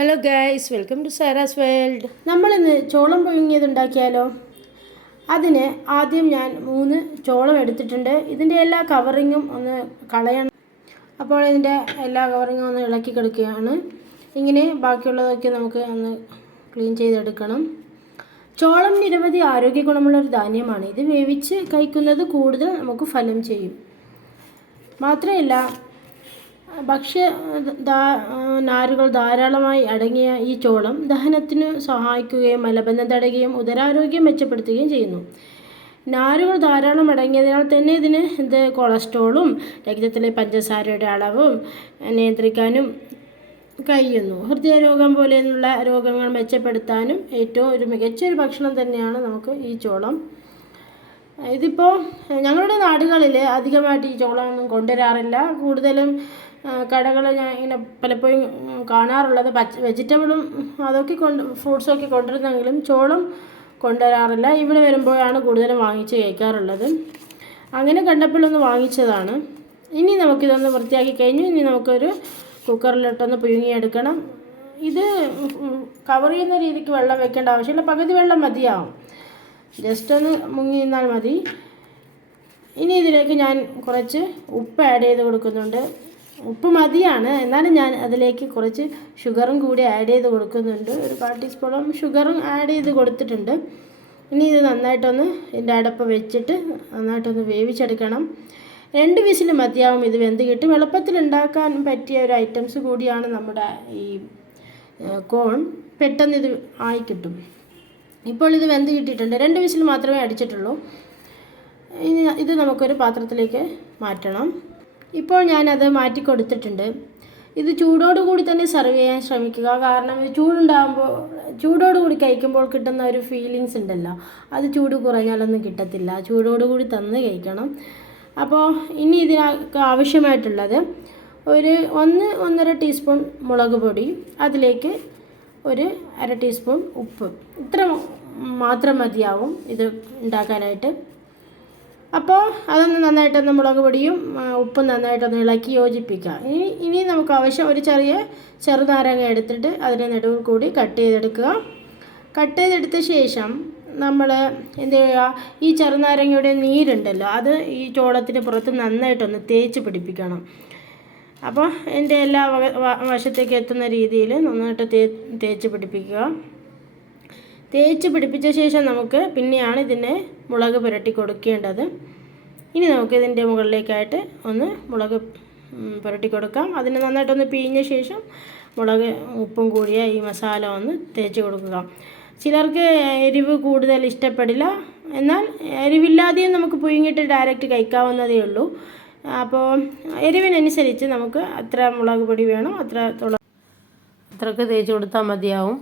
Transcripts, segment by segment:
Hello guys, welcome to Sara's world. നമ്മളിന്ന് ചോളം പുഴുങ്ങിയത് ഉണ്ടാക്കിയാലോ? അതിന് ആദ്യം ഞാൻ 3 ചോളം എടുത്തിട്ടുണ്ട്. ഇതിൻ്റെ എല്ലാ കവറിങ്ങും ഒന്ന് കളയണം. അപ്പോൾ ഇതിൻ്റെ എല്ലാ കവറിങ്ങും ഒന്ന് ഇളക്കി കൊടുക്കുകയാണ്. ഇങ്ങനെ ബാക്കിയുള്ളതൊക്കെ നമുക്ക് ഒന്ന് ക്ലീൻ ചെയ്തെടുക്കണം. ചോളം നിരവധി ആരോഗ്യ ഗുണമുള്ള ഒരു ധാന്യമാണ്. ഇത് വേവിച്ച് കഴിക്കുന്നത് കൂടുതൽ നമുക്ക് ഫലം ചെയ്യും. മാത്രമല്ല, ഭക്ഷ്യ നാരുകൾ ധാരാളമായി അടങ്ങിയ ഈ ചോളം ദഹനത്തിന് സഹായിക്കുകയും മലബന്ധം തടയുകയും ഉദരാരോഗ്യം മെച്ചപ്പെടുത്തുകയും ചെയ്യുന്നു. നാരുകൾ ധാരാളം അടങ്ങിയതിനാൽ തന്നെ ഇതിന് കൊളസ്ട്രോളും രക്തത്തിലെ പഞ്ചസാരയുടെ അളവും നിയന്ത്രിക്കാനും കഴിയുന്നു. ഹൃദയരോഗം പോലെയുള്ള രോഗങ്ങൾ മെച്ചപ്പെടുത്താനും ഏറ്റവും മികച്ചൊരു ഭക്ഷണം തന്നെയാണ് നമുക്ക് ഈ ചോളം. ഇതിപ്പോൾ ഞങ്ങളുടെ നാടുകളിൽ അധികമായിട്ട് ഈ ചോളമൊന്നും കൊണ്ടുവരാറില്ല. കൂടുതലും കടകൾ ഞാൻ ഇങ്ങനെ പലപ്പോഴും കാണാറുള്ളത് വെജിറ്റബിളും അതൊക്കെ ഫ്രൂട്ട്സൊക്കെ കൊണ്ടുവരുന്നെങ്കിലും ചോളം കൊണ്ടുവരാറില്ല. ഇവിടെ വരുമ്പോഴാണ് കൂടുതലും വാങ്ങിച്ച് കഴിക്കാറുള്ളത്. അങ്ങനെ കണ്ടപ്പോഴൊന്ന് വാങ്ങിച്ചതാണ്. ഇനി നമുക്കിതൊന്ന് വൃത്തിയാക്കി കഴിഞ്ഞു. ഇനി നമുക്കൊരു കുക്കറിലിട്ടൊന്ന് പുഴുങ്ങിയെടുക്കണം. ഇത് കവർ ചെയ്യുന്ന രീതിക്ക് വെള്ളം വെക്കേണ്ട ആവശ്യമില്ല. പകുതി വെള്ളം മതിയാവും. ജസ്റ്റ് ഒന്ന് മുങ്ങി നിന്നാൽ മതി. ഇനി ഇതിലേക്ക് ഞാൻ കുറച്ച് ഉപ്പ് ആഡ് ചെയ്ത് കൊടുക്കുന്നുണ്ട്. ഉപ്പ് മതിയാണ്, എന്നാലും ഞാൻ അതിലേക്ക് കുറച്ച് ഷുഗറും കൂടി ആഡ് ചെയ്ത് കൊടുക്കുന്നുണ്ട്. ഒരു 1/4 ടീസ്പൂണും ഷുഗറും ആഡ് ചെയ്ത് കൊടുത്തിട്ടുണ്ട്. ഇനി ഇത് നന്നായിട്ടൊന്ന് ഇതിൻ്റെ അടപ്പ് വെച്ചിട്ട് നന്നായിട്ടൊന്ന് വേവിച്ചെടുക്കണം. 2 വിസിൽ മതിയാവും. ഇത് വെന്ത് കിട്ടും. എളുപ്പത്തിൽ ഉണ്ടാക്കാൻ പറ്റിയ ഒരു ഐറ്റംസ് കൂടിയാണ് നമ്മുടെ ഈ കോൺ. പെട്ടെന്ന് ഇത് ആയി കിട്ടും. ഇപ്പോൾ ഇത് വെന്ത് കിട്ടിയിട്ടുണ്ട്. 2 വിസിൽ മാത്രമേ അടിച്ചിട്ടുള്ളൂ. ഇനി ഇത് നമുക്കൊരു പാത്രത്തിലേക്ക് മാറ്റണം. ഇപ്പോൾ ഞാനത് മാറ്റി കൊടുത്തിട്ടുണ്ട്. ഇത് ചൂടോടുകൂടി തന്നെ സെർവ് ചെയ്യാൻ ശ്രമിക്കുക. കാരണം ചൂടോടുകൂടി കഴിക്കുമ്പോൾ കിട്ടുന്ന ഒരു ഫീലിങ്സ് ഉണ്ടല്ലോ, അത് ചൂട് കുറഞ്ഞാലൊന്നും കിട്ടത്തില്ല. ചൂടോടുകൂടി തന്നെ കഴിക്കണം. അപ്പോൾ ഇനി ഇതിനൊക്കെ ആവശ്യമായിട്ടുള്ളത് ഒരു 1-1.5 ടീസ്പൂൺ മുളക് പൊടി, അതിലേക്ക് ഒരു 1/2 ടീസ്പൂൺ ഉപ്പ്. ഇത്ര മാത്രം മതിയാവും ഇത് ഉണ്ടാക്കാനായിട്ട്. അപ്പോൾ അതൊന്ന് നന്നായിട്ടൊന്ന് മുളക് പൊടിയും ഉപ്പും നന്നായിട്ടൊന്ന് ഇളക്കി യോജിപ്പിക്കുക. ഇനി നമുക്ക് ആവശ്യം ഒരു ചെറുനാരങ്ങ എടുത്തിട്ട് അതിൻ്റെ നടുവിൽ കൂടി കട്ട് ചെയ്തെടുക്കുക. കട്ട് ചെയ്തെടുത്ത ശേഷം നമ്മൾ എന്ത് ചെയ്യുക, ഈ ചെറുനാരങ്ങയുടെ നീരുണ്ടല്ലോ അത് ഈ ചോളത്തിന് പുറത്ത് നന്നായിട്ടൊന്ന് തേച്ച് പിടിപ്പിക്കണം. അപ്പോൾ എൻ്റെ എല്ലാ വശത്തേക്ക് എത്തുന്ന രീതിയിൽ നന്നായിട്ട് തേച്ച് പിടിപ്പിക്കുക. തേച്ച് പിടിപ്പിച്ച ശേഷം നമുക്ക് പിന്നെയാണ് ഇതിനെ മുളക് പുരട്ടി കൊടുക്കേണ്ടത്. ഇനി നമുക്ക് ഇതിൻ്റെ മുകളിലേക്കായിട്ട് ഒന്ന് മുളക് പുരട്ടി കൊടുക്കാം. അതിന് നന്നായിട്ടൊന്ന് പിഴിഞ്ഞ ശേഷം മുളക് ഉപ്പും കൂടിയ ഈ മസാല ഒന്ന് തേച്ച് കൊടുക്കുക. ചിലർക്ക് എരിവ് കൂടുതൽ ഇഷ്ടപ്പെടില്ല. എന്നാൽ എരിവില്ലാതെയും നമുക്ക് പുഴുങ്ങിയിട്ട് ഡയറക്റ്റ് കഴിക്കാവുന്നതേ ഉള്ളൂ. അപ്പോൾ എരിവിനനുസരിച്ച് നമുക്ക് അത്ര മുളക് പൊടി വേണം അത്രക്ക് തേച്ച് കൊടുത്താൽ മതിയാവും.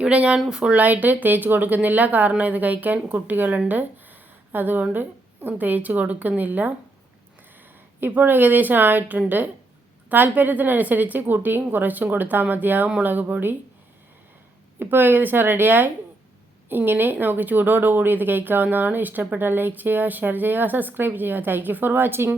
ഇവിടെ ഞാൻ ഫുള്ളായിട്ട് തേച്ച് കൊടുക്കുന്നില്ല, കാരണം ഇത് കഴിക്കാൻ കുട്ടികളുണ്ട്. അതുകൊണ്ട് തേച്ച് കൊടുക്കുന്നില്ല. ഇപ്പോൾ ഏകദേശം ആയിട്ടുണ്ട്. താല്പര്യത്തിനനുസരിച്ച് കൂട്ടിയും കുറച്ചും കൊടുത്താൽ മതിയാകും മുളക് പൊടി. ഇപ്പോൾ ഏകദേശം റെഡിയായി. ഇങ്ങനെ നമുക്ക് ചൂടോടുകൂടി ഇത് കഴിക്കാവുന്നതാണ്. ഇഷ്ടപ്പെട്ടാൽ ലൈക്ക് ചെയ്യുക, ഷെയർ ചെയ്യുക, സബ്സ്ക്രൈബ് ചെയ്യുക. Thank you for watching.